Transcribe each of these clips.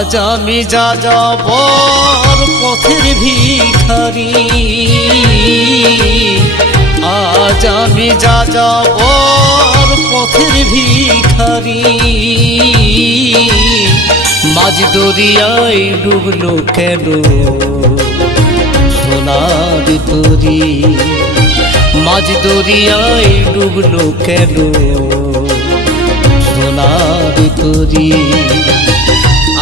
আজ আমি যা যাবর পথের ভিখারি। আজ আমি যা যাবর পথের ভিখারি। মাঝ দরিয়ায় ডুবলো কেন? সোনার তরি। মাঝ দরিয়ায় ডুবলো কেন? সোনার তরি।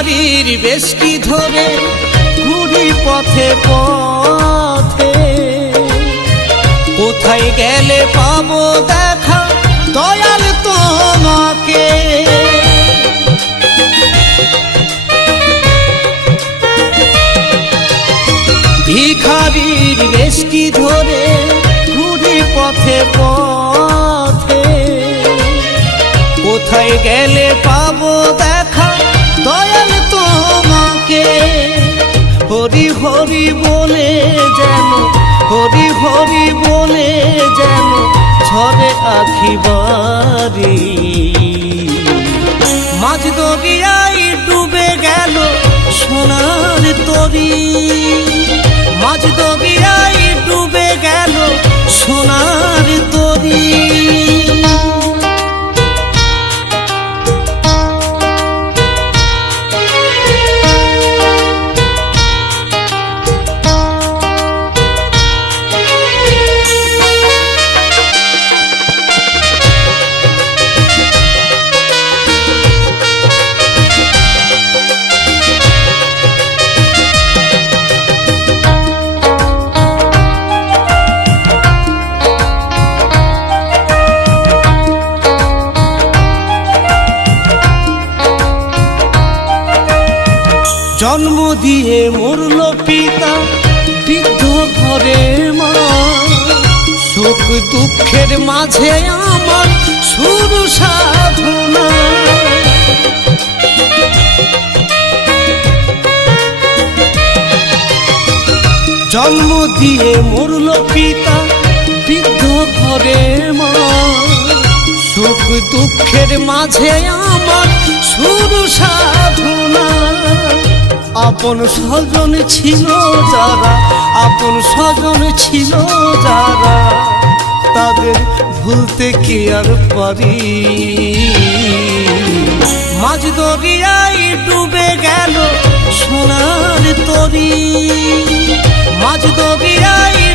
ভিখারির বেশটি ধরে ঘুরি পথে পথে। কোথায় গেলে পাবো দেখা দয়াল তোমাকে। ভিখারির বেশটি ধরে ঘুরি পথে পথে। কোথায় গেলে পাবো দেখা হরি হরি বলে যেন, হরি হরি বলে যেন ঝরে আখি বাড়ি। মাঝ দরিয়ায় ডুবে গেল সোনার তরি। জন্ম দিয়ে মরল পিতা, বৃদ্ধ ঘরে মা। সুখ দুঃখের মাঝে আমার সুর সাধনা। জন্ম দিয়ে মরল পিতা, বৃদ্ধ ঘরে মা। সুখ দুঃখের মাঝে আমার সুর সাধনা। আপন স্বজন ছিল যারা, আপন স্বজন ছিল যারা, তাদের ভুলতে কি আর পারি? মাঝ দরিয়ায় ডুবে গেল সোনার তরি, মাঝ দরিয়ায়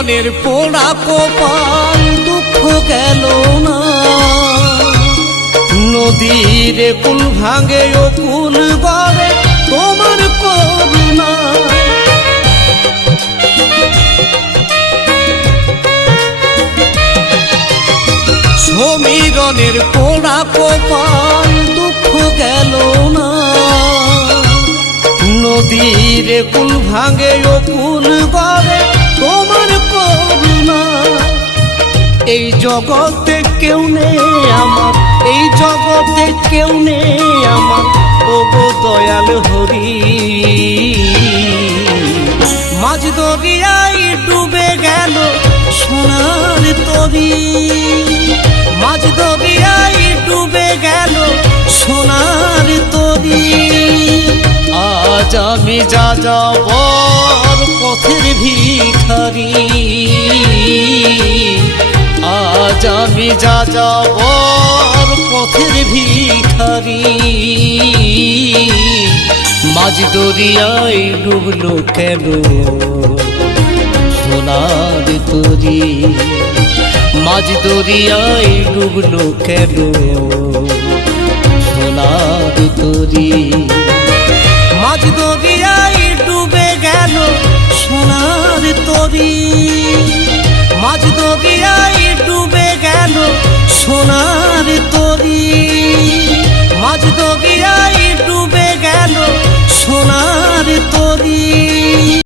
সমীরণের পোড়া কপাল দুঃখ গেল না। নদীর কুল ভাঙে ও কুল গড়ে তোমার করুণা। সমীরণের পোড়া কপাল দুঃখ দুঃখ গেল না। নদীর কুল ভাঙে ও কুল গড়ে এই জগতে কেউ নেই আমার, এই জগতে কেউ নেই আমার। ও গো দয়াল হরি মাঝ দরিয়ায় ডুবে গেল সোনার তরি। মাঝ দরিয়ায় ডুবে গেল সোনার তরি। আজ আমি যা যাবর পথের ভিখারি। আজ আমি যা যাবর পথের ভিখারি। মাঝ দরিয়ায় ডুবলো কেন? সোনার তরি। মাঝ দরিয়ায় ডুবলো কেন? সোনার তরি। মাঝ দরিয়ায় ডুবে গেল সোনার তরি। মাঝ দরিয়ায় গেল সোনার তরি মাঝ দরিয়ায়